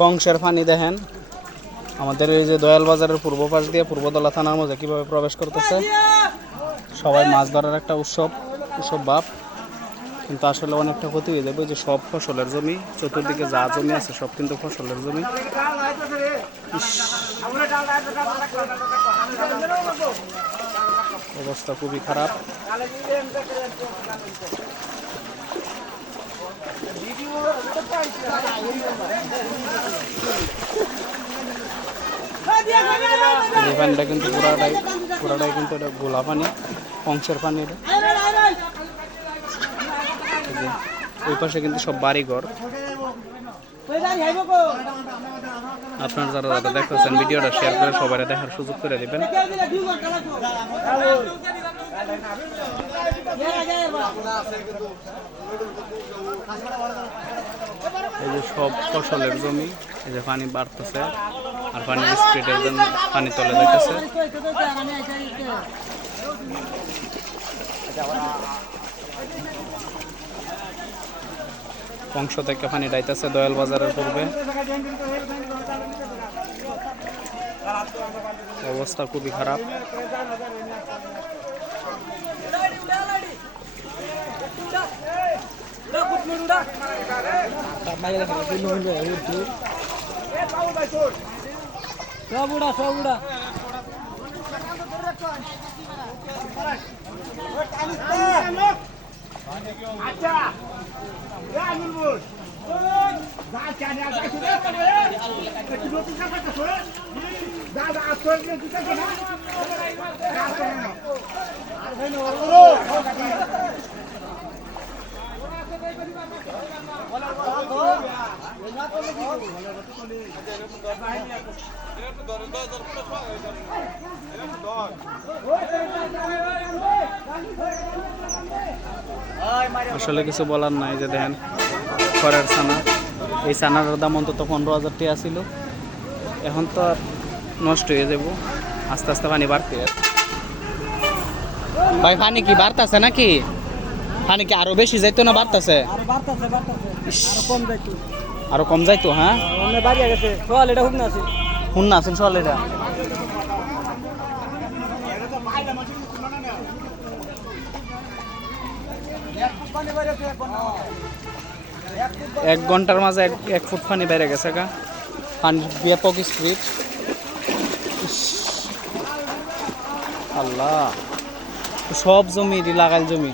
কংসের পানি দেখেন আমাদের এই যে দয়াল বাজারের পূর্ব পাশ দিয়ে পূর্বতলা থানার মধ্যে কিভাবে প্রবেশ করতেছে। সবাই মাছ ধরার একটা উৎসব ভাব, কিন্তু আসলে অনেকটা ক্ষতি হয়ে যাবে। যে সব ফসলের জমি, চতুর্দিকে যা জমি আছে সব কিন্তু ফসলের জমি। অবস্থা খুবই খারাপ। এই পানিটা কিন্তু পুরাটাই কিন্তু এটা গোলা পানি, কংসের পানি। এটা ওই পাশে কিন্তু সব বাড়িঘর। আপনারা যারা যারা দেখতেছেন ভিডিওটা শেয়ার করে সবাই দেখার সুযোগ করে দিবেন। এই যে সব ফসলের জমি, এই যে পানি বাড়তেছে আর পানির স্পিডের জন্য পানি তলে যাইতেছে। কংস থেকে পানি ডাইতেছে দয়াল বাজারের পূর্বে। অবস্থা খুবই খারাপ। আসলে কিছু বলার নাই। যে দেখেন খড়ের ছানা, এই ছানার দাম অন্তত 15,000 টাকা ছিল, এখন তো নষ্ট হয়ে যাব। আস্তে আস্তে পানি বাড়তে। ভাই পানি কি বাড়তেছে নাকি? পানি কি আরো বেশি যাইতো না বাড়তেছে? আরো কম যাইতো। হ্যাঁ শুন না আছেন সোয়াল এটা। এক ঘন্টার মাঝে 1 ফুট পানি বেড়ে গেছে গা। পানির ব্যাপক স্পিড। আল্লাহ, সব জমি লাগাইল জমি।